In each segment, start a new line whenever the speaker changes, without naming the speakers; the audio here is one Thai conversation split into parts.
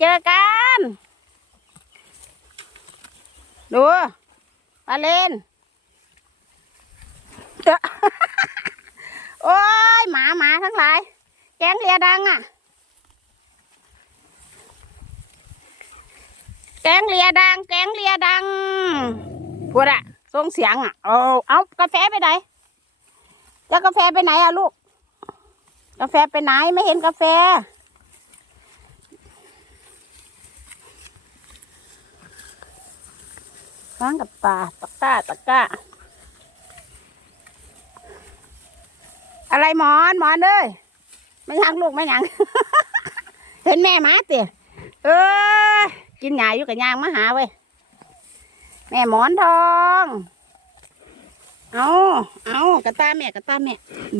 เจอกัน ดูปลาเลนเด้อโอ้ยหมาหมาทั้งหลายแกงเลียดังอะแกงเลียดัง แกงเลียดังพูดอะส่งเสียงอะเอาเอากาแฟไปไหนเจ้ากาแฟไปไหนอะลูก กาแฟไปไหนไม่เห็นกาแฟ ล้างกับตาตะก้าตะก้า อะไรหมอนหมอนเลยไม่ยังลูกไม่ยัง เห็นแม่หมาเตี๋ยเออกินหยาอยู่กับยางมาหาเว้ยแม่หมอนทอง เอาเอากระตาแม่กระตาแม่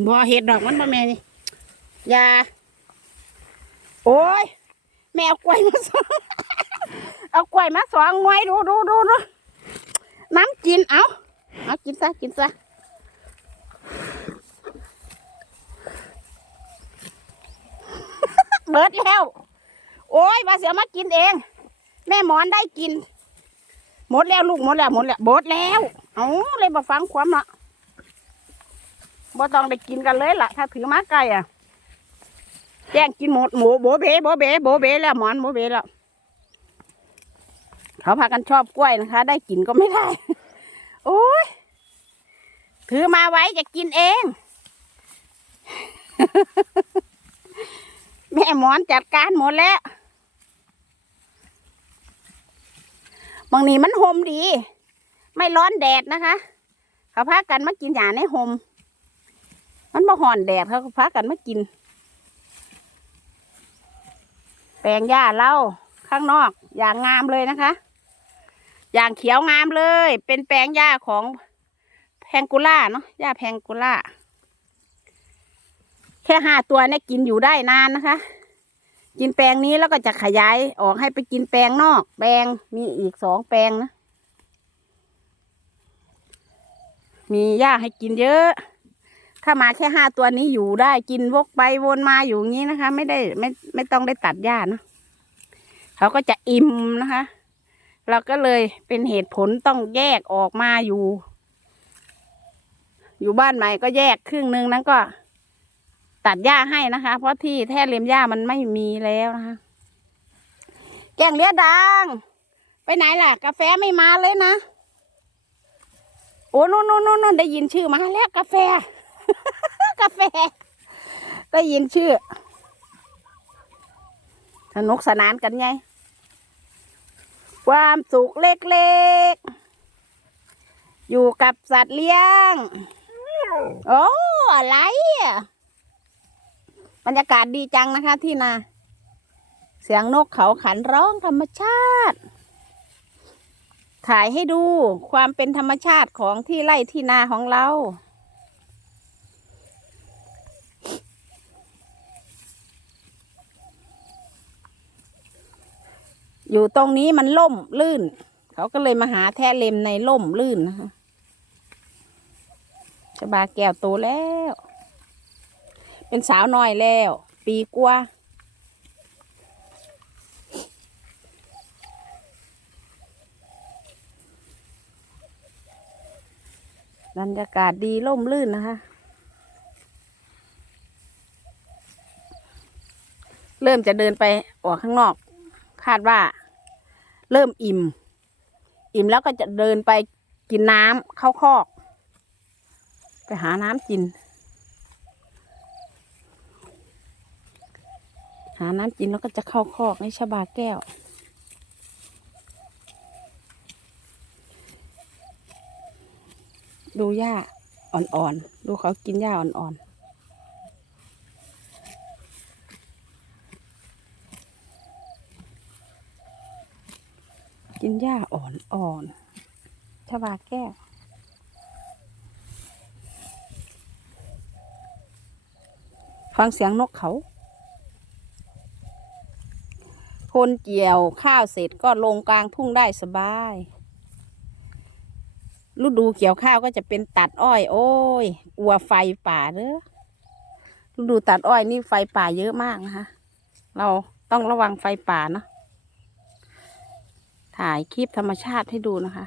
บ่เห็ดดอกมันบ่แม่นี่อยาโอ้ยแม่เอากล้วยมาสองเอากล้วยมาสองหน่วยดูดูดูดู น้ำกินเอาเอากินซะกินซะเบิดแล้ว โอ้ยว่าเสือมากินเอง แม่หมอนได้กิน หมดแล้วลูกหมดแล้วหมดแล้วหมดแล้วเอาเลยมาฟังความเนาะบ่ต้องได้กินกันเลยล่ะ ถ้าถือมาไก่อะแย่งกินหมดหมูโบเบโบเบโบเบแล้วหมอนโบเบแล้ว เขาพากันชอบกล้วยนะคะ ได้กินก็ไม่ได้ โอ้ยถือมาไว้จะกินเอง แม่หมอนจัดการหมดแล้วบางนี้มันหมดี ไม่ร้อนแดดนะคะ เขาพากันมากินหยาในหมมันมาห่อนแดดเขาพากันมากิน แปลงหญ้าเล่าข้างนอกอย่างงามเลยนะคะ อย่างเขียวงามเลย เป็นแปลงหญ้าของแพงกุล่าเนาะหญ้าแพงกุล่า แค่ห้าตัวเนี่ยกินอยู่ได้นานนะคะ กินแปลงนี้แล้วก็จะขยายออกให้ไปกินแปลงนอก แปลงมีอีกสองแปลงนะ มีหญ้าให้กินเยอะ ถ้ามาแค่ห้าตัวนี้อยู่ได้กินวกไปวนมาอยู่งี้นะคะ ไม่ได้ไม่ไม่ต้องได้ตัดหญ้านะเขาก็จะอิ่มนะคะ เราก็เลยเป็นเหตุผลต้องแยกออกมาอยู่ อยู่บ้านใหม่ก็แยกครึ่งนึงนั้นก็ ตัดหญ้าให้นะคะ เพราะที่แท่เลียมหญ้ามันไม่มีแล้วนะคะ แกงเลียดังไปไหนล่ะ กาแฟไม่มาเลยนะ โอ้นู่นนู่นนู่นได้ยินชื่อมาแล้วกาแฟ กาแฟ ได้ยินชื่อ สนุกสนานกันไง ความสุขเล็กๆ อยู่กับสัตว์เลี้ยง โอ้อะไรอะบรรยากาศดีจังนะคะที่นา เสียงนกเขาขันร้องธรรมชาติ ถ่ายให้ดูความเป็นธรรมชาติของที่ไร่ที่นาของเรา อยู่ตรงนี้มันล่มลื่น เขาก็เลยมาหาแท่เลมในล่มลื่นนะคะชบาแก้วโตแล้ว เป็นสาวน้อยแล้ว ปีกว่าบรรยากาศดีร่มรื่นนะคะ เริ่มจะเดินไปออกข้างนอก คาดว่า เริ่มอิ่ม อิ่มแล้วก็จะเดินไปกินน้ำเข้าคอก ไปหาน้ำกิน หาน้ำกินแล้วก็จะเข้าคอกให้ชบาแก้ว ดูหญ้าอ่อนๆ ดูเขากินหญ้าอ่อนๆ กินหญ้าอ่อนๆชบาแก้ว ฟังเสียงนกเขาคนเกี่ยวข้าวเสร็จก็ลงกลางทุ่งได้สบาย ฤดูเกี่ยวข้าวก็จะเป็นตัดอ้อย โอ้ย กลัวไฟป่าเด้อฤดูตัดอ้อยนี่ไฟป่าเยอะมากนะคะ เราต้องระวังไฟป่าเนาะ ถ่ายคลิปธรรมชาติให้ดูนะคะ